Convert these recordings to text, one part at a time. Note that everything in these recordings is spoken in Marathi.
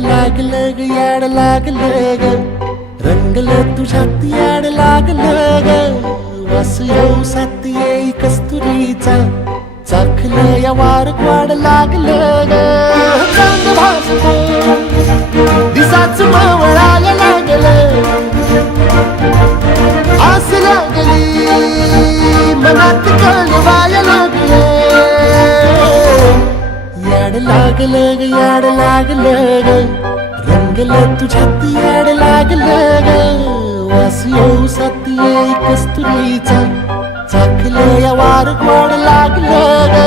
लागलं ग याड लागलं ग रंगलं तुझ्यात याड लागलं ग वास येऊ साथ येई कस्तुरीचा चाखलं या वार वाड लागलं ग चांग भासलं दिसाच मावळायला लागलं आस लागली मनात कळवायला लागलं याड लागलं ग याड लागलं ग रंगलं तुझ्यात याड लागलं ग वास येऊ साथ येई कस्तुरीचा चाखलं या वार गोड लागलं ग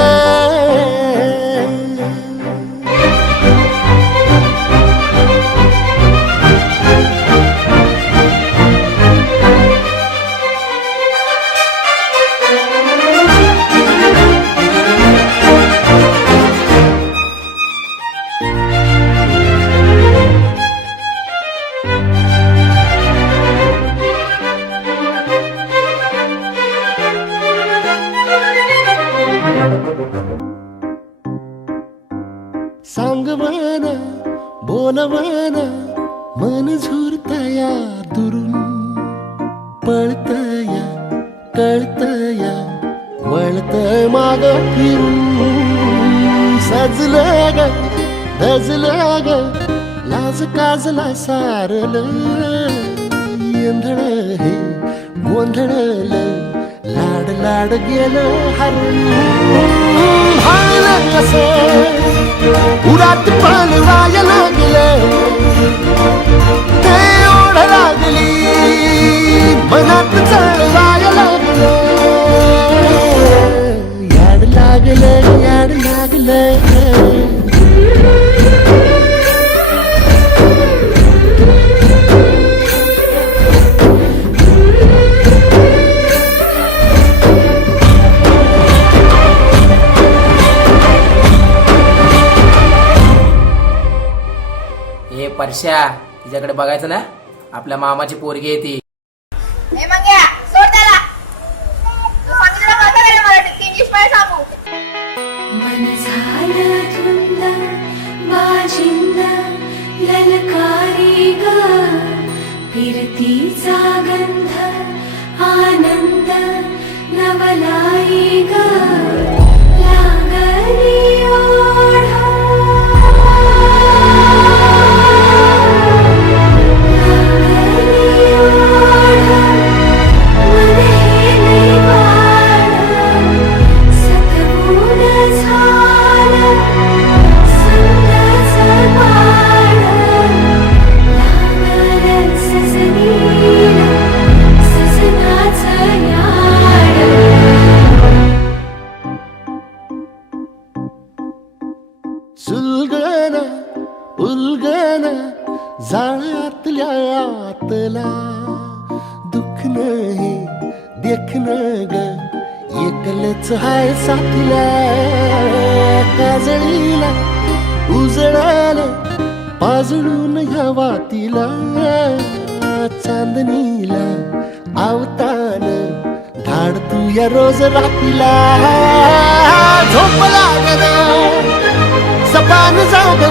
सांगवना बोलवना मन झुरतया दुरून पळतया कळतया वळतय माग फिरून सजलं ग धजलं ग लाज काजला सारलं येंधळ हे गोंधळलं लाड लाड गेलं हरून भाळलं असं उरात पालवाया लागलं ते ओढ लागली मनात चळवाया लागलं याड लागलं याड लागलं परश्या तिच्याकडे बघायचं ना आपल्या मामाची पोरगी आहे ती मन झालं धुंद बाजिंद ललकारी ग फिरतीचा गंध आनंद नवलाई ग लागली सुलगना उलगना जाळ्यातल्या आतला दुःख नाही देखण ग एकलच हाय साथीला काजळीला उजळाला पाजळून ह्या वातीला चांदणीला आवतान धाड तू या रोज रातीला झोप लागना सपान जाग